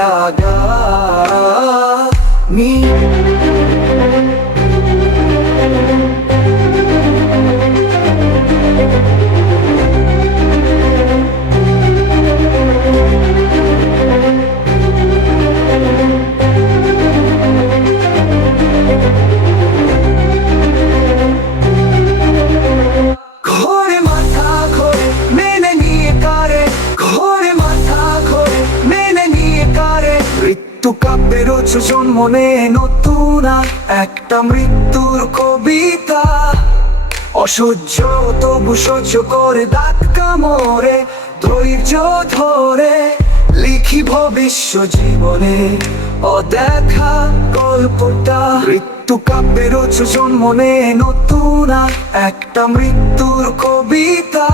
I got. মৃত্যু কাব্যের জন্ম নে নতুন একটা মৃত্যুর কবিতা। অসহ্য, তবু সহ্য করে দাঁত কামড়ে, ধৈর্য ধরে লিখি ভবিষ্য জীবনে অদেখা গল্পটা। মৃত্যু কাব্যের জন্ম নে নতুন একটা মৃত্যুর কবিতা।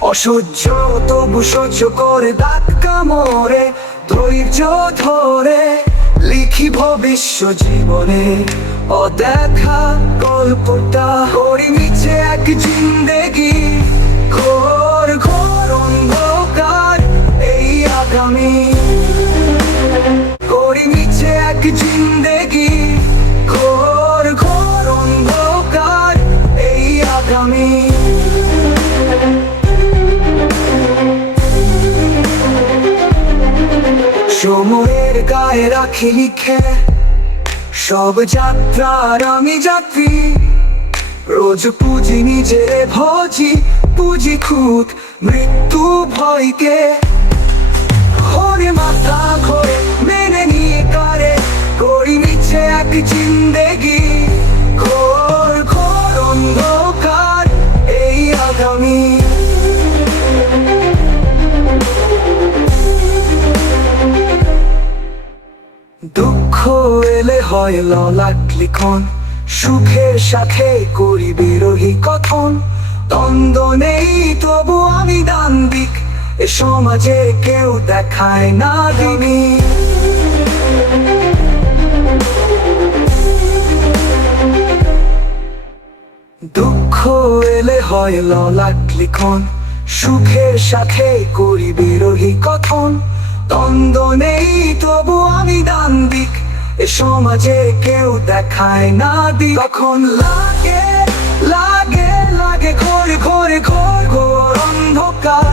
অসহ্য, তবু সহ্য করে দাঁত কামড়ে ধৈর্য ধরে লিখি ভবিষ্য জীবনে। অদেখা গল্পটা করি মিছে এক জিন্দেগি। ঘোর ঘোর অন্ধকার এই আগামী। করি মিছে এক জিন্দেগি। ঘোর ঘোর অন্ধকার এই আগামী। সময়ের গায়ে রাখি লিখে। সব যাত্রার আমি যাত্রী। রোজ পুঁজি নিজে ভজি, পুঁজি খুঁত, মৃত্যু ভয়কে। ঘরে মাথা দুঃখ এলে হয় ললাট লিখন সুখের সাথে করি বিরোহী কথন। দ্বন্দ্ব নেই, তবু আমি দান্দিক এ সমাজে কেউ দেখায় না দিনি দুঃখ এলে হয় ললাট লিখন সুখের সাথে করি বিরোহী কথন। দ্বন্দ্ব নেই, তবু আমি দান দিক এ সমাজে কেউ দেখায় না দি তখন লাগে লাগে লাগে ঘোরে ঘোরে, ঘোর ঘোর অন্ধকার।